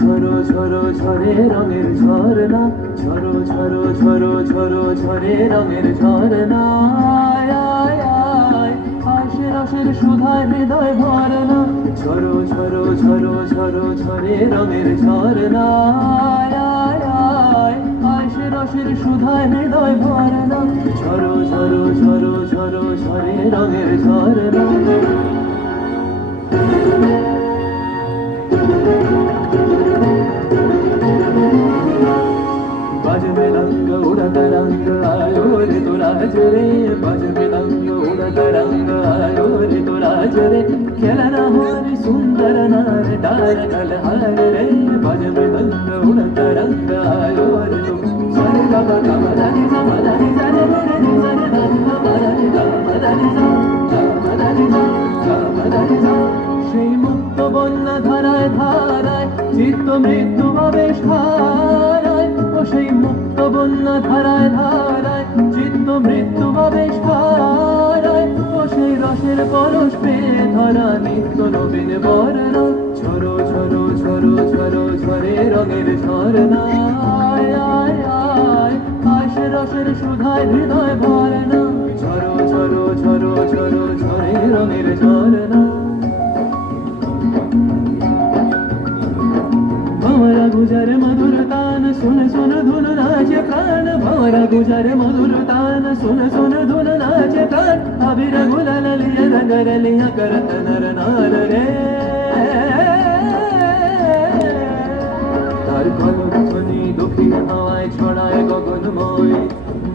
ঝরো ঝরো ঝরে রঙের ঝরনা, ঝরো ঝরো ঝরো ঝরো ঝরে রঙের ঝরনা। আয় আয় আয় আশের রসের সুধায় হৃদয় ভরনা, ঝরো ঝরো ঝরো ঝরো ঝরে রঙের ঝরনা। আয় আয় আয় আশের রসের সুধায় হৃদয় ভরনা, ঝরো ঝরো ঝরো ঝরো ঝরে রঙের ঝরনা। बजने रंग उड़त रंग आयो रे तो राज रे, बजने रंग उड़त रंग आयो रे तो राज रे। खेलना हमारी सुंदर नार डार कलहार रे, बजने रंग उड़त रंग आयो रे तो सरे गम गम దని गम దని सरे रे रे सरे गम गम దని गम దని गम దని गम దని সেই মুক্ত বন্যা ধারায় ধারায় চিত্ত মৃত্যু আবেশ হারায়, ও সেই মুক্ত বন্যা ধারায় ধারায় চিত্ত মৃত্যু আবেশ হারায়, ও সেই রসের পরশ পেয়ে ধরা নিত্য নবীন বর্ণা, ঝরো ঝরো ঝরো ঝরো ঝরে রঙের ঝরনা। আয় আয় আয় আয় রসের সুধায় হৃদয় ভরনা, ঝরো ঝরো ঝরো ঝরো ঝরে রঙের ঝরনা। भंवरा गुजर मधुर तान सुन सुन धुन नाचे प्राण, भंवरा गुजर मधुर तान सुन सुन धुन नाचे प्राण। अबीर गुलाल लिया रंगर लिया करत नर नार रे, তার কলধ্বনি দক্ষিণ হাওয়ায় ছড়ায় গগনময়।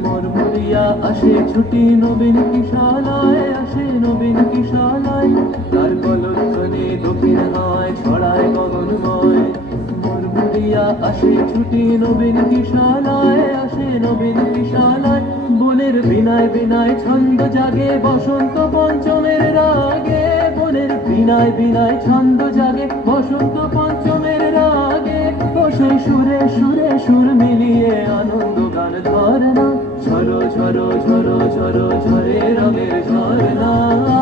মোর ভুলিয়া আসে ছুটি নবীন কিশালায়, আসে নবীন কিশালায়। তার কলধ্বনি দক্ষিণ হাওয়ায় ছড়ায় গগনময়। আসে ছুটি নবীন কিশালায়, আসে নবীন কিশালায়। বনের বিনায় বিনায় ছন্দ জাগে বসন্ত পঞ্চমের রাগে, বনের বিনায় বিনায় ছন্দ জাগে বসন্ত পঞ্চমের রাগে। ও সেই সুরে সুরে সুর মিলিয়ে আনন্দ গান ধরনা, ঝরো ঝরো ঝরো ঝরো ঝরে রঙের ঝরনা।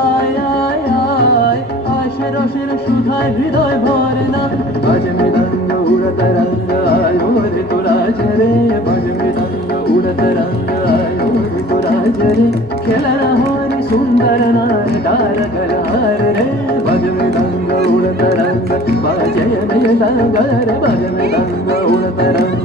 আয় আয় আয় আশে রসের সুধায় হৃদয় ভরনা, বাজ মৃদঙ্গ उड़त रंग आयो रे तो राज रे, बज मृदंग उड़त रंग आयो रे तो राज रे। खेलना हमारी सुंदर नार डार गलहार रे, बज मृदंग उड़त रंग बाजय नय सागर, बज मृदंग उड़त रंग